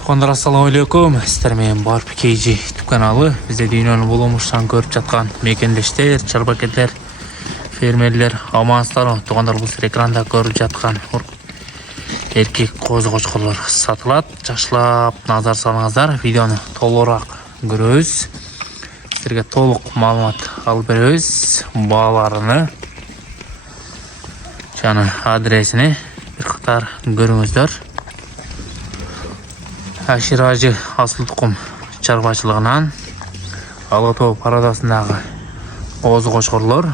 Туғандар, ассаламу алейкум. Сіздер менен Барп KG YouTube каналы. Бізде дүйнөнү болумуштан көрүп жаткан мекендештер, чарбакеттер, фермерлер, амансыздар. Туғандар, бұл сіздер экранда көрүп жаткан эркек козу кочкорлор сатылат. Жакшылап назар салыңыздар. Видеону толугураак көрөбүз. Сіздерге толук маалымат алып беребиз. Бааларыны жана адресини бир катар көрүңүздөр. Аширажы асыл тұқым чарбачылығынан Алатау парадасындағы қозы қошқорлар.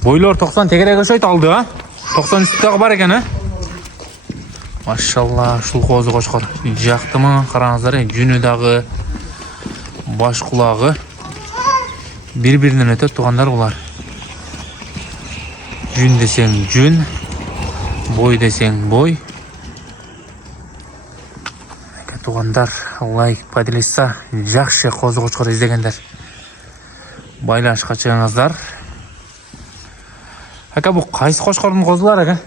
Бойлар 90 тегерек өшөйт алды, а? 90 үстігі бар екен, а? Машалла, шул қозы қошқор. Жақтымы, қараңыздар, жүні дағы, баш құлағы. Bir-birінен өтіп туғандар бұлар. Жүн десең жүн, бой десең бой. Туғандар, лайк, поделиться, жақшы қозы қошқор іздегендер. Байлашқа чыгыңыздар. Ака, бұл қайсы қошқордың қозылары, ака?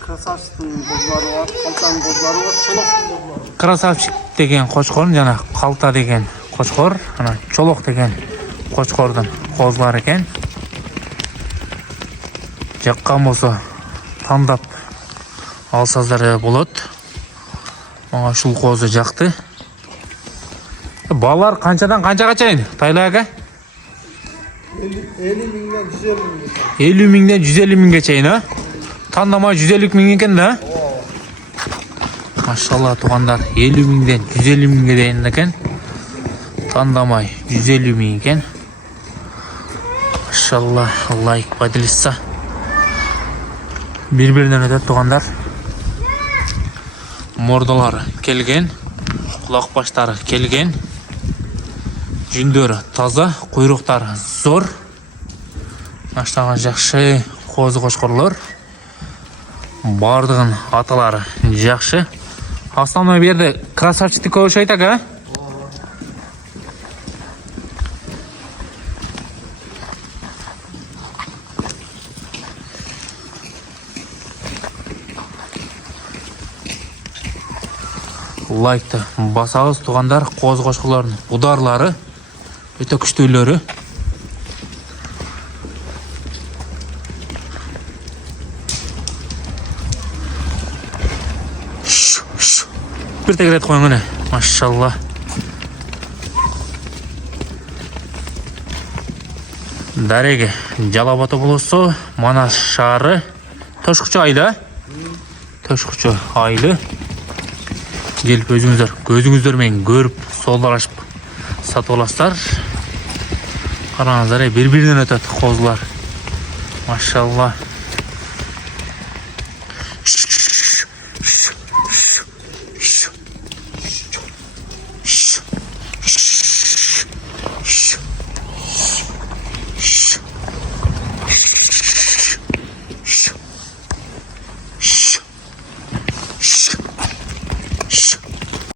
Красавчиктің қозылары бар, қалтаның қозылары бар, чолоқтың қозылары. Красавчик деген қошқор, жана қалта деген қошқор, ана чолоқ деген қошқордың қозылары екен. Жаққан болса таңдап алсаздар болады. Мага шул қозы жақты. Балар қанчадан қанчаға чейин? Тайла ака? 50 миңден 150 миңге. 50 миңден 150 миңге чейин, а? Тандамай 150 миң екен да? Машалла, туғандар, 50 миңден 150 миңге дейін екен. Тандамай 150 миң екен. Машалла, лайк, поделиться. Bir-birinden ötөт туғандар. Мордалары келген, құлақ баштары келген, жүндері таза, құйрықтары зор. Аштаған жақшы қозы қошқорлар. Бардығын аталары жақшы. Основной берді красавчикті көш айтак, а? Лайкты басабыз туғандар, қозы қошқорлардың ударлары өте күштүүлөрү. Бір тегерет қойың өне, машалла. Дареге жалабаты болысы, Манас шары, Тошқучу айлы. Тошқучу айлы. Келіп өзіңіздер, көзіңіздермен көріп, солдар ашып сатып аласыздар. Қараңыздар, бір-бірінен өтеді қозылар. Машалла.